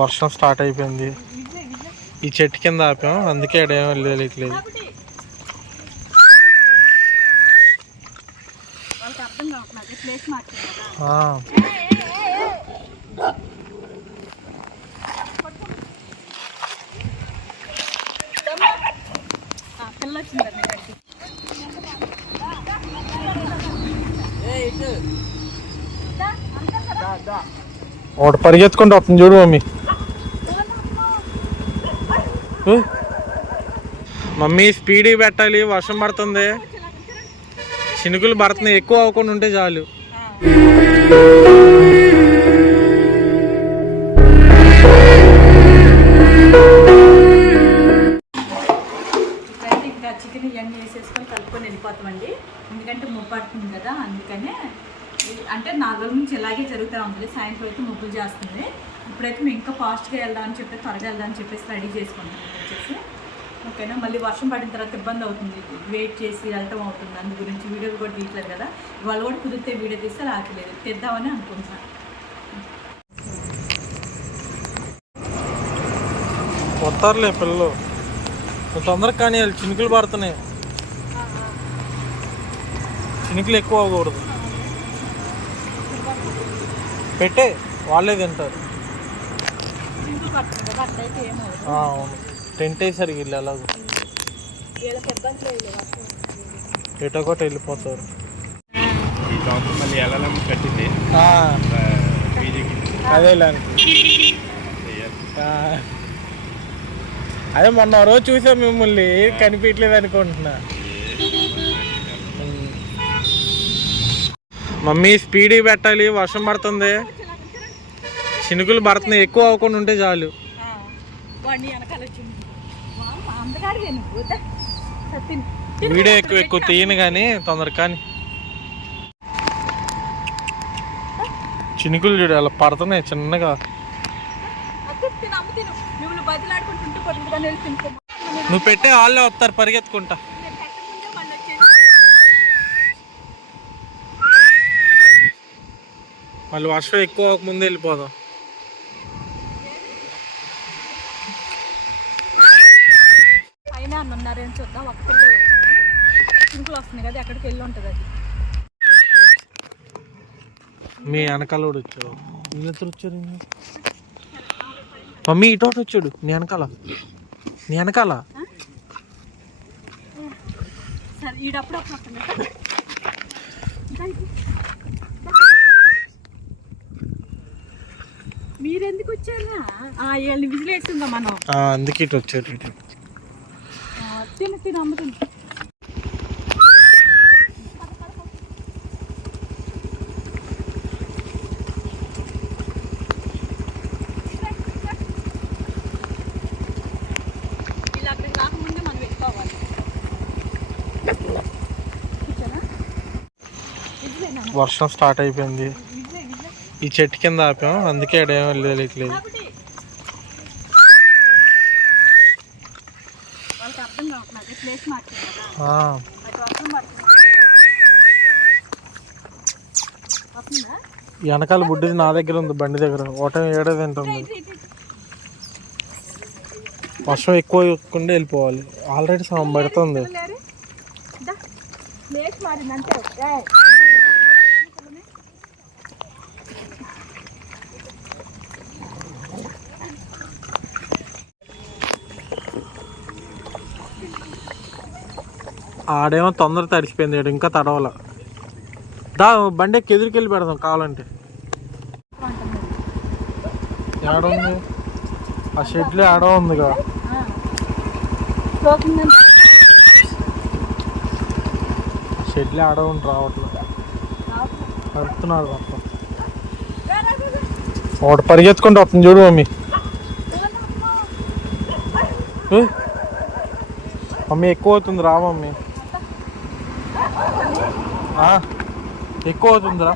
వర్షం స్టార్ట్ అయిపోయింది. ఈ చెట్టు కింద ఆపాం, అందుకే ఏడేమో వెళ్ళట్లేదు. ఒకటి పరిగెత్తుకుంటూ వస్తుంది చూడు మమ్మీ. మమ్మీ స్పీడ్గా పెట్టాలి, వర్షం పడుతుంది. చినుకులు పడుతున్నాయి, ఎక్కువ అవ్వకుండా ఉంటే చాలు. ఇంకా చికెన్ ఇవన్నీ వేసేసుకొని కలుపుకొని వెళ్ళిపోతామండి. ఎందుకంటే ముప్పు పడుతుంది కదా, అందుకనే. అంటే 4 రోజుల నుంచి ఇలాగే జరుగుతూ ఉంటుంది. సాయంత్రం అయితే ముగ్గులు చేస్తుంది. ఇప్పుడైతే మేము ఇంకా ఫాస్ట్గా వెళ్దామని చెప్పి త్వరగా వెళ్దామని చెప్పేసి రెడీ చేసుకుంటాం వచ్చేసి. ఓకేనా, మళ్ళీ వర్షం పడిన తర్వాత ఇబ్బంది అవుతుంది, వెయిట్ చేసి వెళ్ళటం అవుతుంది. అందు గురించి వీడియోలు కూడా తీయట్లేదు కదా. వాళ్ళు కూడా కుదిరితే వీడియో తీస్తే రాకలేదు, తెద్దామని అనుకుంటున్నాను. వస్తారులే పిల్లలు, తొందరగా కానీ చినుకులు పడుతున్నాయి. చినుకులు ఎక్కువ అవ్వకూడదు. పెట్టే వాళ్ళే తింటారు. అవును, టెంట్ వేసారు వీళ్ళు. ఎలాగో ఎటో ఒకటి వెళ్ళిపోతారు. అదే మొన్న రోజు చూసాం మిమ్మల్ని, కనిపించలేదు అనుకుంటున్నా. మమ్మీ స్పీడ్గా పెట్టాలి, వర్షం పడుతుంది. చినుకులు పడుతున్నాయి, ఎక్కువ అవ్వకుండా ఉంటే చాలు. వీడియో ఎక్కువ తీయను కానీ తొందరగా కానీ. చినుకులు చూడు అలా పడుతున్నాయి చిన్నగా. నువ్వు పెట్టే వాళ్ళే వస్తారు పరిగెత్తుకుంటా. మళ్ళీ వర్షం ఎక్కువ ముందు వెళ్ళిపోదాం. అయినా అన్నారేం చూద్దాం. ఒక పిల్ల వచ్చింది, సింపుల్ వస్తుంది కదా, ఎక్కడికి వెళ్ళి ఉంటుంది అది. మీ వెనకాల కూడా వచ్చాడు. వచ్చారు మమ్మీ, ఇటు వచ్చాడు నీ వెనకాల. నీ వెనకాల సరే ఈడప్పుడు మీరెందుకు వచ్చారా? వీళ్ళని విజిల్ వేస్తుందా మనం, అందుకే ఇటు వచ్చారు. తిను అమ్ముతుంది. ఇలా అక్కడికి రాకముందే మనం పెట్టుకోవాలి. వర్షం స్టార్ట్ అయిపోయింది. ఈ చెట్టు కింద ఆపాం, అందుకే ఏడేమో వెళ్ళట్లేదు. వెనకాల బుడ్డిది నా దగ్గర ఉంది, బండి దగ్గర. ఓటం ఏడే తింటుంది. వర్షం ఎక్కువ ఎక్కుండే వెళ్ళిపోవాలి. ఆల్రెడీ సగం పడుతుంది. ఆడేమో తొందర తడిచిపోయింది, ఇంకా తడవల. బండి ఎదురుకెళ్ళి పెడదాం కావాలంటే. ఏడుంది ఆ షెడ్లో, ఆడ ఉందిగా. షెడ్లో ఆడ ఉండి రావట్లేదు, కడుతున్నాడు మొత్తం. ఒకటి పరిగెత్తుకుంటూ వస్తుంది చూడు మమ్మీ. మమ్మీ ఎక్కువ అవుతుంది రా మమ్మీ, ఎక్కువ అవుతుందిరా.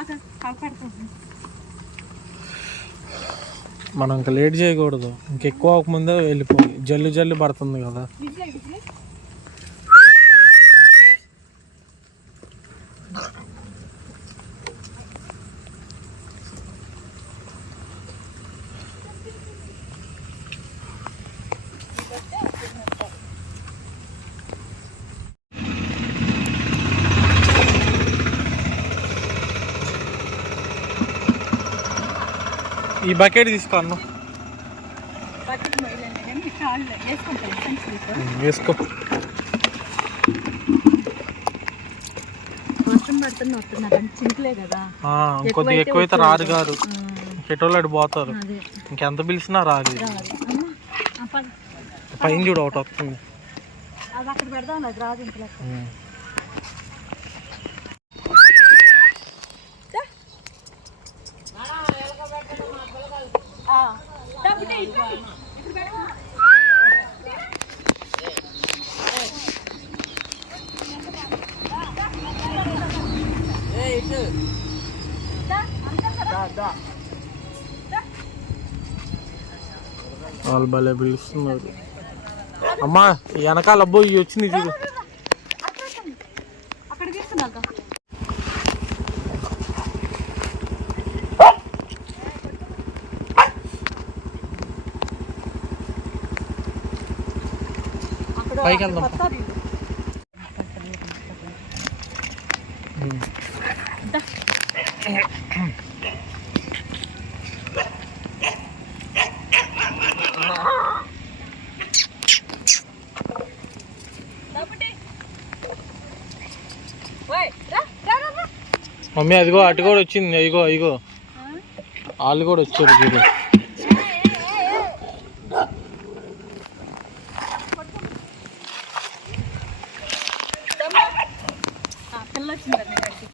Okay. మనం ఇంకా లేట్ చేయకూడదు, ఇంకెక్కువ అవ్వకముందే వెళ్ళిపోయి జల్లు జల్లు పడుతుంది కదా. ఈ బకెట్ తీసుకోను, వేసుకో. వర్షం పడుతుంది వస్తున్నారు చింతలే కదా, కొద్దిగా ఎక్కువైతే రారు గారు, పెట్రోల్ అడి పోతారు. ఇంకెంత పిలిచినా రాదు. పైన చూడు ఒకటి వస్తుంది, అది అక్కడ పెడదాం, అది రాదు ఇంట్లో. వాళ్ళు భలే పిలుస్తున్నారు. అమ్మా వెనకాల అబ్బో ఇవి వచ్చింది చూడు. అక్కడ తీసుకున్నాక పైకి వెళ్దాం. మమ్మీ అదిగో అటు కూడా వచ్చింది, అదిగో అదిగో వాళ్ళు కూడా వచ్చారు చూడు. పిల్ల వచ్చింది.